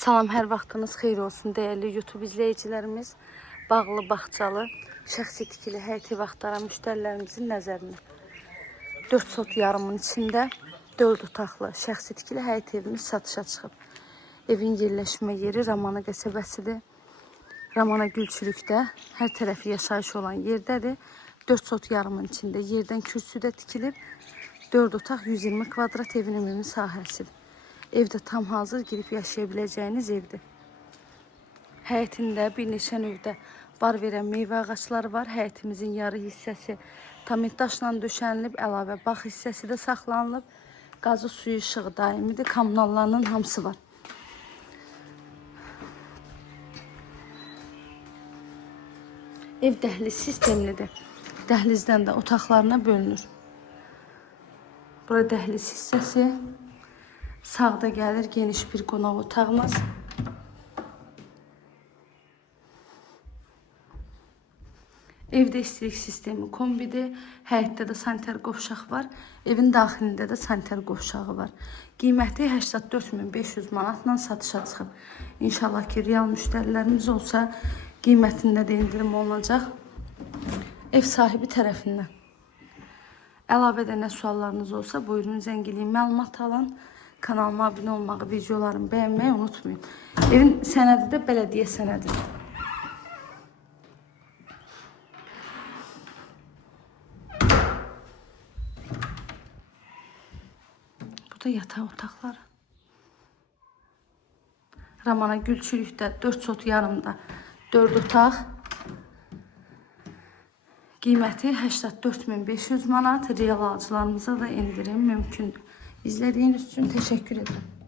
Salam, hər vaxtınız xeyir olsun değerli YouTube izleyicilerimiz. Bağlı, Bağçalı, şəxsi tikili həyət ev axtaran müştərilərimizin nəzərinə. 4 sot yarımın içində 4 otaqlı şəxsi tikili həyət evimiz satışa çıxıb. Evin yerləşmə yeri Ramana qəsəbəsidir. Ramana Gülçülükdə hər tərəfi yaşayış olan yerdədir. 4 sot yarımın içində yerdən kürsüdə tikilib. 4 otaq 120 kvadrat evin ümumi sahəsidir. Evdə tam hazır girib yaşayabileceğiniz evdir. Həyətində bir neçə növdə bar verən meyvə ağaçları var. Həyətimizin yarı hissəsi tamit daşla döşənilib, əlavə bağ hissəsi də saxlanılıb. Qazı suyu işığı daimidir, kommunallarının hamısı var. Ev dəhliz sistemlidir. Dəhlizdən də otaqlarına bölünür. Bura dəhliz hissəsi. Sağda gəlir geniş bir qonaq otağımız. Evdə istilik sistemi kombidir. Həyətdə də sanitar qovşaq var. Evin daxilində də sanitar qovşağı var. Qiyməti 84.500 manatla satışa çıxıb. İnşallah ki, real müştərilərimiz olsa qiymətində də indirim olunacaq. Ev sahibi tərəfindən. Əlavədə nə suallarınız olsa buyurun zəng eləyin, məlumat alın. Kanalıma abunə olmağı, videolarımı bəyənməyi unutmayın. Evin sənədi də bələdiyyə sənədidir. Bu da yataq otaqları. Ramana Gülçülükdə 4 sot yarımda 4 otaq. Qiyməti 84.500 manat. Real alıcılarımıza da indirim mümkündür. İzlediğiniz için teşekkür ederim.